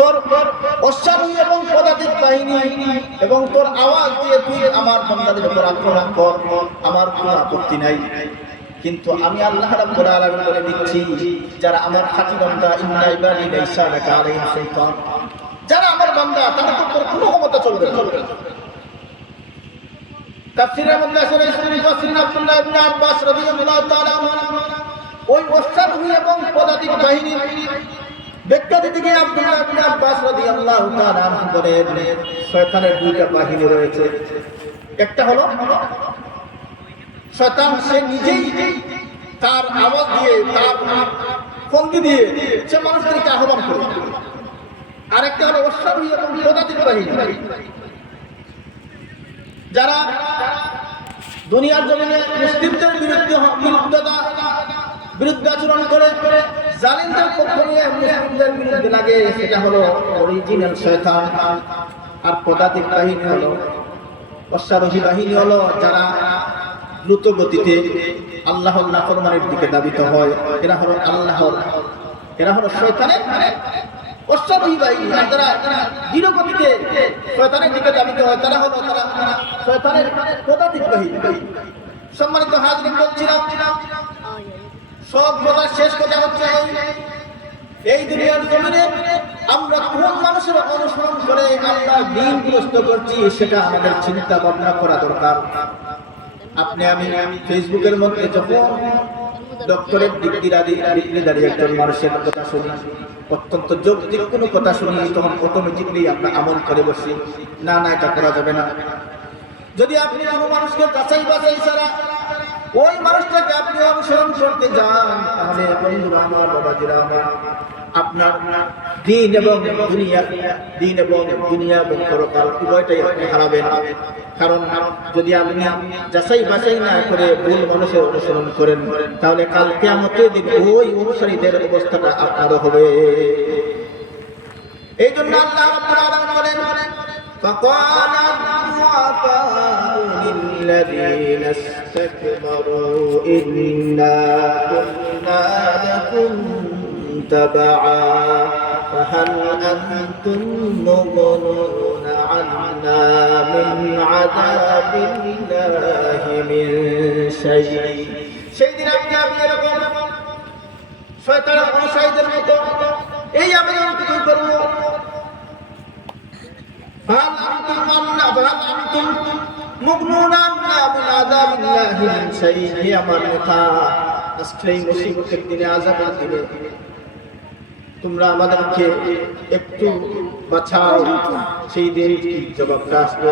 তোর অশ্বারোহী এবং পদাতিক বাহিনী এবং তোর আওয়াজ দিয়ে তুই আমার বান্দাদের উপর আক্রমণ কর, আমার কোনো আপত্তি নাই। কিন্তু আমি আল্লাহ রাব্বুল আলামিন বলে দিচ্ছি, যারা আমার খাঁটি বান্দা, ইন্না ইবাদি লাইসা লাকা আলাইহিম শাইতান, যারা আমার বান্দা তাদের উপর কোনো ক্ষমতা চলবে না। তাফসীরের মধ্যে আছে মুফাসসির আব্দুল্লাহ ইবনে আব্বাস রাদিয়াল্লাহু তাআলা ওই অশ্বারোহী এবং পদাতিক বাহিনী ব্যাখ্যা দিতে গিয়ে আব্দুল্লাহ ইবনে আব্বাস রাদিয়াল্লাহু তাআলা বলেন, শয়তানের দুইটা বাহিনী রয়েছে। একটা হলো শয়তান, সে নিজেই তার আওয়াজ দিয়ে, তার ফন্দি দিয়ে সে মানুষদেরকে আহ্বান করে। আরেকটা হলো অশ্বারোহী এবং পদাতিক বাহিনী, যারা দুনিয়ার জমিনে মুসলিমদের বিরুদ্ধে আচরণ করে, জালিমদের পক্ষ নিয়ে মুসলিমদের বিরুদ্ধে লাগে, সেটা হলো অরিজিনাল শয়তান। আর পদাতিক বাহিনী হলো, অশ্বারোহী বাহিনী হলো যারা দ্রুত গতিতে আল্লাহর নাফরমানির দিকে ধাবিত হয়। এরা হলো শয়তানের অশ্বারোহী বাহিনী। আর যারা ধীর গতিতে শয়তানের দিকে ধাবিত হয় তারা শয়তানের পদাতিক বাহিনী। সম্মানিত হাজরিন, বলছিলাম সব কথা শেষ কথা হচ্ছে, এই দুনিয়ার জমিনে আমরা কোন মানুষের অনুসরণ করে আল্লাহর দ্বীন প্রতিষ্ঠা করছি সেটা আমাদের চিন্তা ভাবনা করা দরকার। আপনি আমি ফেসবুকের মধ্যে যখন ডক্টরেট ডিগ্রিধারী একজন মানুষের কথা শুনি, অত্যন্ত যৌক্তিক কোনো কথা শুনি, তখন অটোমেটিকলি আমরা আমল করে বসি, না এটা করা যাবে না। যদি আপনি কোনো মানুষকে যাচাই বাছাই ছাড়া ওই মানুষটাকে আপনি অনুসরণ করতে যান, তাহলে বন্ধুরা আমার, বাবাজিরা আমার, আপনার দিন এবং দুনিয়া এবং পরকাল উভয়টাই আপনি হারাবেন। কারণ যদি আপনি যাচাই বাছাই না করে ভুল মানুষের অনুসরণ করেন, তাহলে কাল কিয়ামতের দিন ওই অনুসারীদের অবস্থাটা আপনারও হবে। এই জন্য আল্লাহ রাব্বুল আলামিন বলেন, فقال الضعفاء للذين استكبروا إنا كنا لكم تبعا فهل أنتم مغنون عنا من عذاب الله من شيء। সেই দিন আপনি এরকম শয়তানের অনুসারীদের মতো এই আবেদন করব, فهل أنتم مغنون عنا من عذاب الله من شيء। হে আমার নেতা, আজকের এই মুসিবতের দিনে, আযাবের দিনে তোমরা আমাদেরকে একটু বাঁচাও। সেই দিন কি জবাবটা আসবে?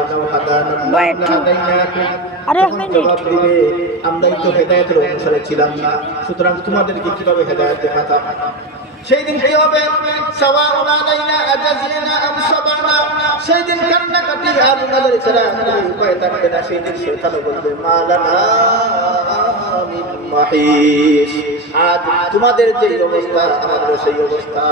জবাব দিবে, আমরাই তো হেদায়েতের অনুসারী ছিলাম না, সুতরাং তোমাদেরকে কিভাবে হেদায়েত দেখাতাম। সেই দিন কি হবে? সাওয়াউন আলাইনা আজাজিনা আম সাবারনা। সেই দিন কান্নাকাটি আর নাদের ছাড়া কোনো উপায় থাকবে না। সেই দিন শয়তান বলবে, মালানা মিন মাহিস। আজ তোমাদের যে অবস্থা, আমাদের সেই অবস্থা।